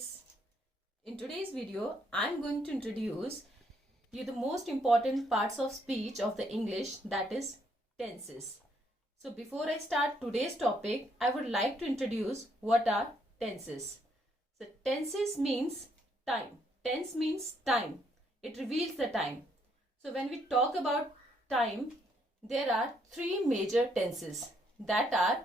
kids. In today's video, I'm going to introduce you the most important parts of speech of the English, that is tenses. So before I start today's topic, I would like to introduce what are tenses. So tenses means time. Tense means time. It reveals the time. So when we talk about time, there are three major tenses that are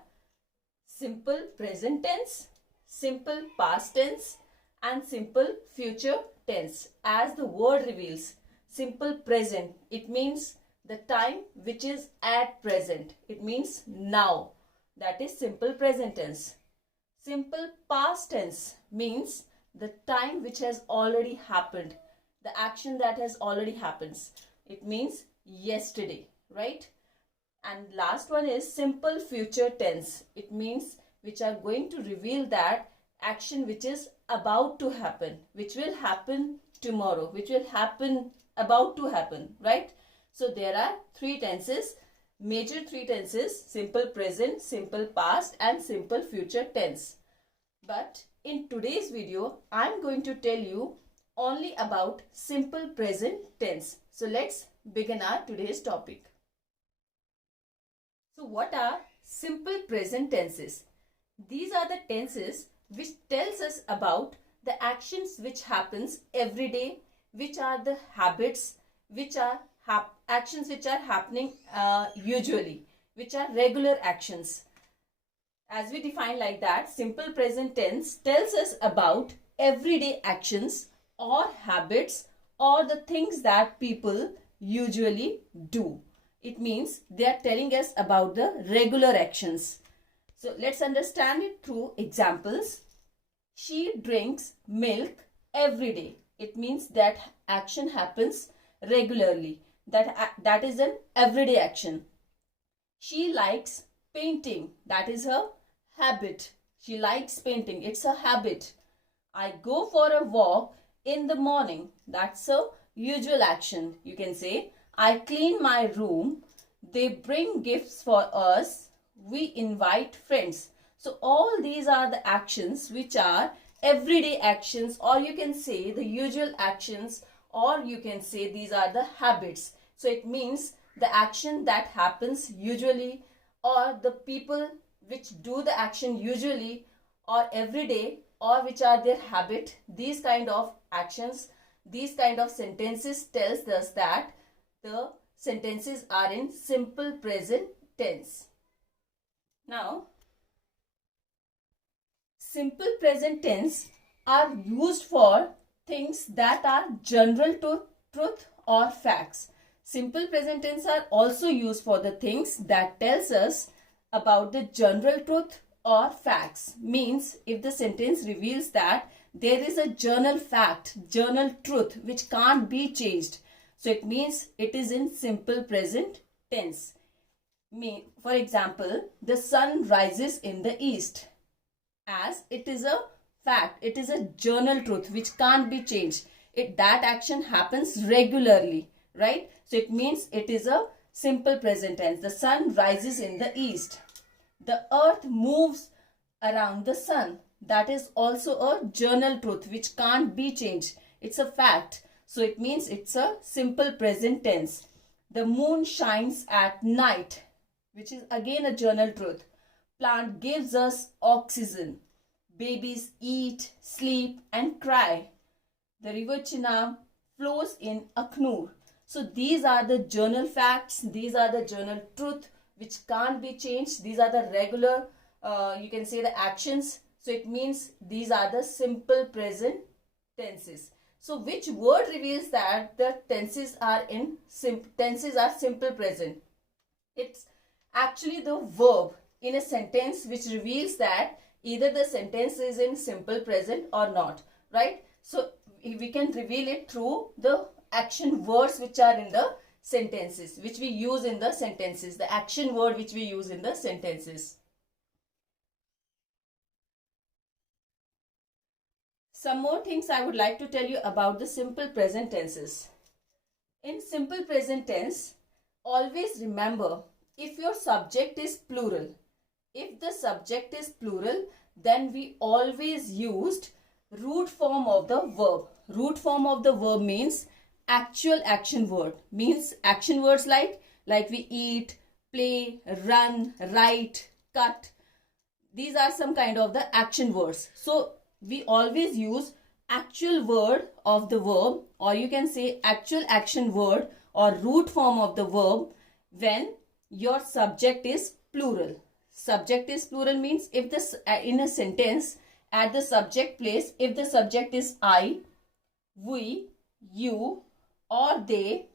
simple present tense, simple past tense and simple future tense. As the word reveals, simple present, it means the time which is at present. It means now. That is simple present tense. Simple past tense means the time which has already happened. The action that has already happened. It means yesterday, right? And last one is simple future tense. It means which are going to reveal that action which is about to happen, which will happen tomorrow, which will happen, about to happen, right? So there are three tenses, major three tenses: simple present, simple past and simple future tense. But in today's video, I'm going to tell you only about simple present tense. So let's begin our today's topic. So what are simple present tenses? These are the tenses which tells us about the actions which happens every day, which are the habits, which are actions which are happening usually, which are regular actions. As we define like that, simple present tense tells us about everyday actions or habits or the things that people usually do. It means they are telling us about the regular actions. So let's understand it through examples. She drinks milk every day. It means that action happens regularly. That is an everyday action. She likes painting. That is her habit. She likes painting. It's a habit. I go for a walk in the morning. That's a usual action. You can say, I clean my room. They bring gifts for us. We invite friends. So all these are the actions which are everyday actions, or you can say the usual actions, or you can say these are the habits. So it means the action that happens usually, or the people which do the action usually or every day, or which are their habit. These kind of actions, these kind of sentences tells us that the sentences are in simple present tense. Now, simple present tense are used for things that are general to truth or facts. Simple present tense are also used for the things that tells us about the general truth or facts. Means if the sentence reveals that there is a general fact, general truth which can't be changed. So it means it is in simple present tense. For example, the sun rises in the east. As it is a fact, it is a general truth which can't be changed. That action happens regularly, right? So it means it is a simple present tense. The sun rises in the east. The earth moves around the sun. That is also a general truth which can't be changed. It's a fact. So it means it's a simple present tense. The moon shines at night, which is again a general truth. Plant gives us oxygen. Babies eat, sleep and cry. The river Chenab flows in Akhnur. So these are the general facts. These are the general truth which can't be changed. These are the regular, you can say the actions. So it means these are the simple present tenses. So which word reveals that the tenses are simple present? It's actually the verb in a sentence which reveals that either the sentence is in simple present or not, right? So we can reveal it through the action words which are in the sentences, which we use in the sentences, the action word which we use in the sentences. Some more things I would like to tell you about the simple present tenses. In simple present tense, always remember, if your subject is plural, if the subject is plural, then we always used root form of the verb. Root form of the verb means actual action word. Means action words like we eat, play, run, write, cut. These are some kind of the action words. So we always use actual word of the verb, or you can say actual action word or root form of the verb when your subject is plural. Subject is plural means if this in a sentence at the subject place, if the subject is I, we, you, or they,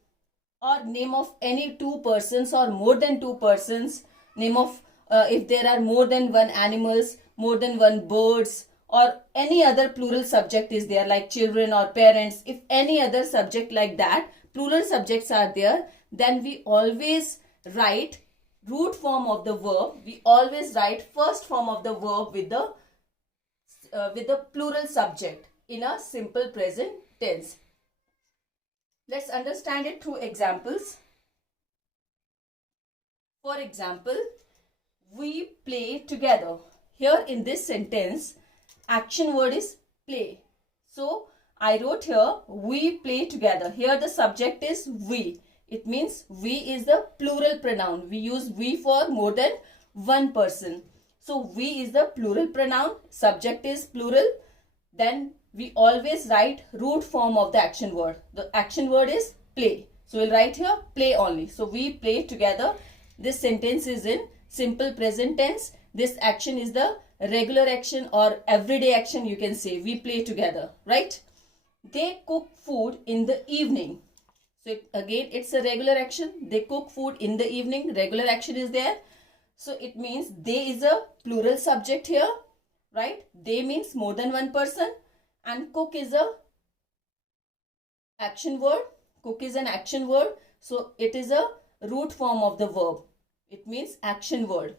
or name of any two persons or more than two persons, name of if there are more than one animals, more than one birds, or any other plural subject is there like children or parents, if any other subject like that, plural subjects are there, then we always write root form of the verb. We always write first form of the verb with the plural subject in a simple present tense. Let's understand it through examples. For example, we play together. Here in this sentence, action word is play. So I wrote here, we play together. Here the subject is we. It means we is the plural pronoun. We use we for more than one person. So we is the plural pronoun. Subject is plural. Then we always write root form of the action word. The action word is play. So we'll write here play only. So we play together. This sentence is in simple present tense. This action is the regular action or everyday action, you can say. We play together, right? They cook food in the evening. So again, it's a regular action. They cook food in the evening. Regular action is there. So it means they is a plural subject here, right? They means more than one person. And cook is a action word. Cook is an action word. So it is a root form of the verb. It means action word.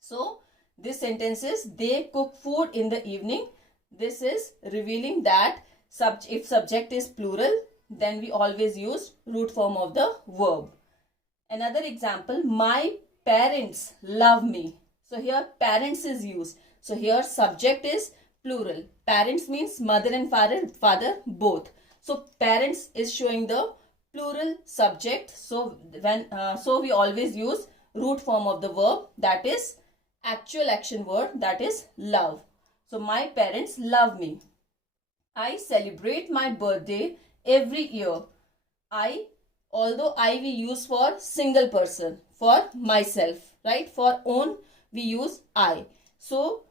So this sentence is they cook food in the evening. This is revealing that if subject is plural, then we always use root form of the verb. Another example, my parents love me. So here parents is used. So here subject is plural. Parents means mother and father both. So parents is showing the plural subject. So so we always use root form of the verb, that is actual action word, that is love. So my parents love me. I celebrate my birthday every year. Although I we use for single person, for myself, right? For own we use I. So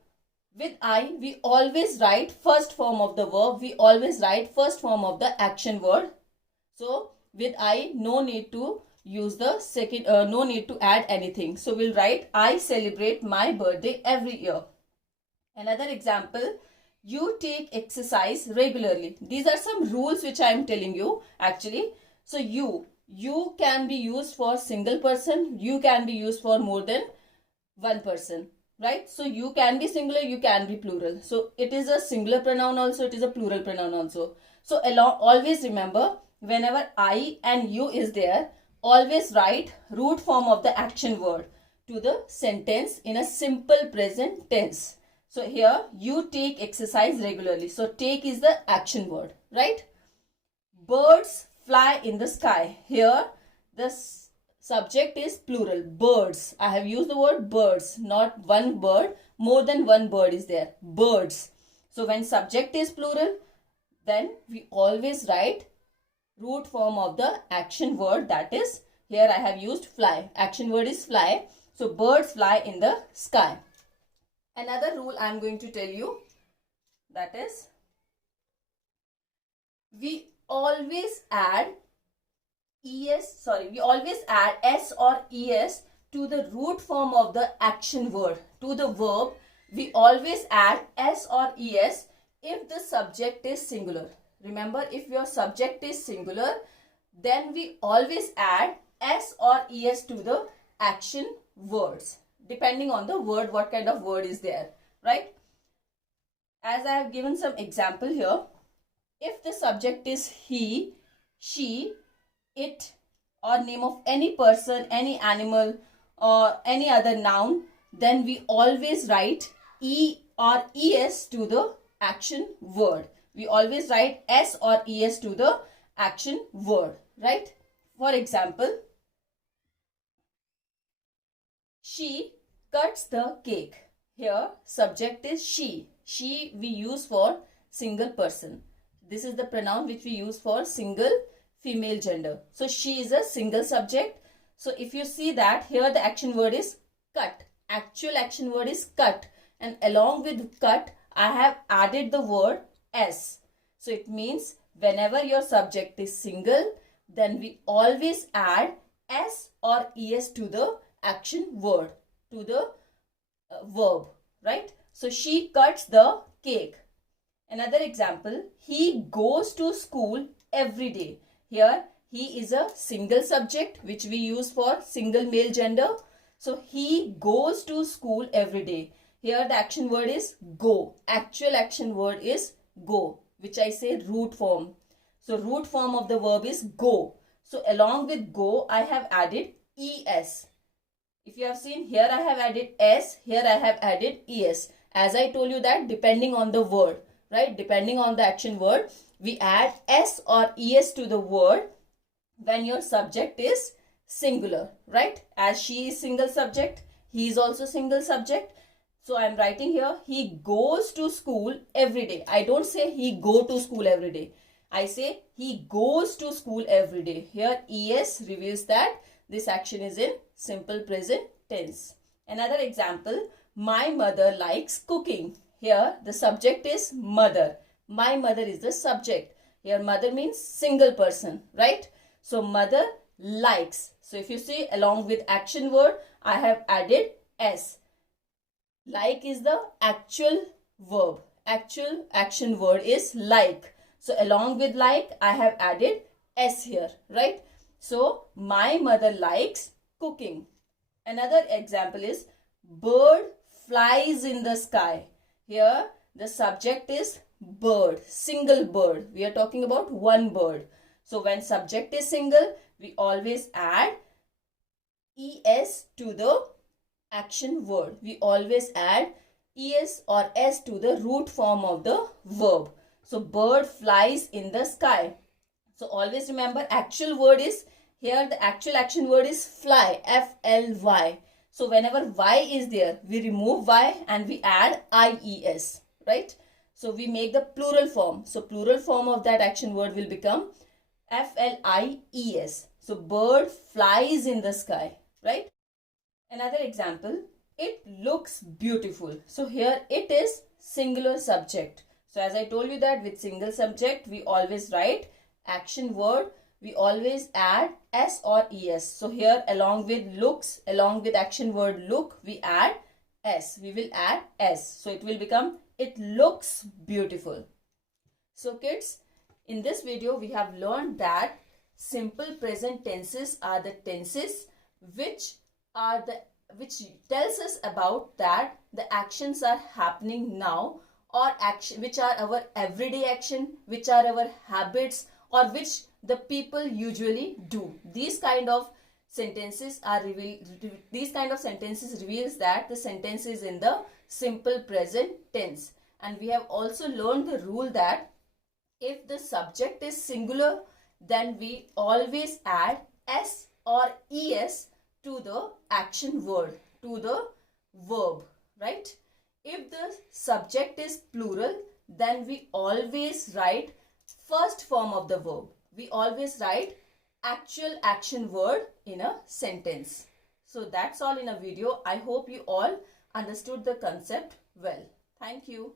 with I we always write first form of the verb. We always write first form of the action word. So with I, no need to use the second, no need to add anything. So we'll write I celebrate my birthday every year. Another example, you take exercise regularly. These are some rules which I am telling you actually. So you can be used for single person. You can be used for more than one person, right? So you can be singular, you can be plural. So it is a singular pronoun also, it is a plural pronoun also. So always remember, whenever I and you is there, always write root form of the action word to the sentence in a simple present tense. So here, you take exercise regularly. So take is the action word, right? Birds fly in the sky. Here, the subject is plural, birds. I have used the word birds, not one bird. More than one bird is there, birds. So when subject is plural, then we always write root form of the action word, that is, here I have used fly. Action word is fly. So birds fly in the sky. Another rule I am going to tell you, that is, we always add s or es to the root form of the action word. To the verb, we always add s or es if the subject is singular. Remember, if your subject is singular, then we always add s or es to the action words, depending on the word, what kind of word is there, right? As I have given some example here, if the subject is he, she, it, or name of any person, any animal, or any other noun, then we always write e or es to the action word. We always write S or ES to the action word, right? For example, she cuts the cake. Here subject is she. She we use for single person. This is the pronoun which we use for single female gender. So she is a single subject. So if you see that here the action word is cut. Actual action word is cut, and along with cut I have added the word S. So it means whenever your subject is single, then we always add S or ES to the action word, to the verb, right? So she cuts the cake. Another example, he goes to school every day. Here he is a single subject which we use for single male gender. So he goes to school every day. Here the action word is go. Actual action word is go, which I say root form. So root form of the verb is go. So along with go I have added ES. If you have seen, here I have added S, here I have added ES. As I told you that depending on the word, right? Depending on the action word, we add S or ES to the word when your subject is singular, right? As she is single subject, he is also single subject. So I am writing here, he goes to school every day. I don't say he go to school every day. I say he goes to school every day. Here ES reveals that this action is in simple present tense. Another example, my mother likes cooking. Here the subject is mother. My mother is the subject. Here mother means single person, right? So mother likes. So if you see, along with action word, I have added S. Like is the actual verb. Actual action word is like. So along with like, I have added S here, right? So my mother likes cooking. Another example is bird flies in the sky. Here the subject is bird, single bird. We are talking about one bird. So when subject is single, we always add ES to the action word. We always add ES or S to the root form of the verb. So bird flies in the sky. So always remember, actual word is, here the actual action word is fly, F-L-Y. So whenever Y is there, we remove Y and we add I-E-S, right? So we make the plural form. So plural form of that action word will become F-L-I-E-S. So bird flies in the sky, right? Another example, it looks beautiful. So here it is singular subject. So as I told you that with single subject, we always write action word. We always add S or ES. So here along with looks, along with action word look, we add S. We will add S. So it will become it looks beautiful. So kids, in this video we have learned that simple present tenses are the tenses which tells us about that the actions are happening now, or action which are our everyday action, which are our habits, or which the people usually do. These kind of sentences reveals that the sentence is in the simple present tense. And we have also learned the rule that if the subject is singular, then we always add S or ES to the action word, to the verb, right? If the subject is plural, then we always write first form of the verb. We always write actual action word in a sentence. So that's all in a video. I hope you all understood the concept well. Thank you.